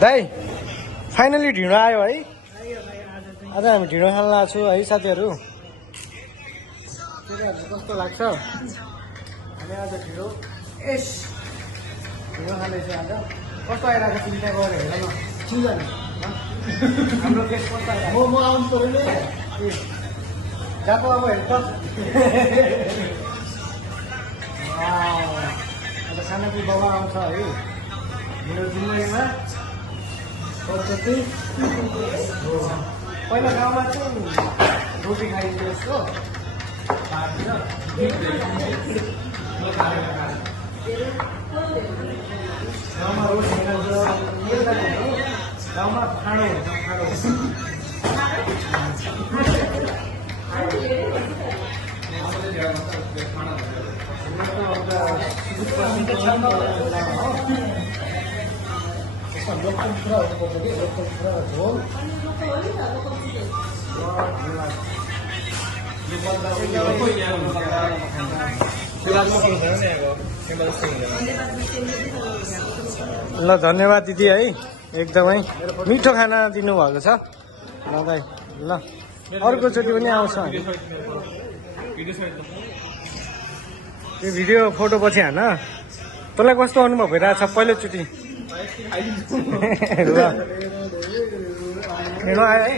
दाइ फाइनली ढिँडो आयो है। आज हामी ढिँडो खान लाग्छौँ छु है साथीहरू। कस्तो लाग्छ? हामी आज ढिँडो खाँदैछु। आज कस्तो आइरहेको चिन्ता गरेर हेर न। चिन्दैन हाम्रो केस कस्तो आइरहेको? म आउनु पऱ्यो नि। गएको अब हेर त। अब सानोको बाबा आउँछ है मेरो जिन्दगीमा। पहिला गाउँमा चाहिँ रोटी खाइन्थ्यो यसको गाउँमा रोटी खाइन्छ। गाउँमा खाँडो हुन्छ। लोकल कुरा हुनुपर्छ कि लोकल कुरा झोल ल धन्यवाद दिदी है। एकदमै मिठो खाना दिनुभएको छ ल दाइ। ल अर्कोचोटि पनि आउँछ। यो भिडियो फोटो पछि हान। तँलाई कस्तो अनुभव भइरहेछ पहिलोचोटि? हेलो आयो है।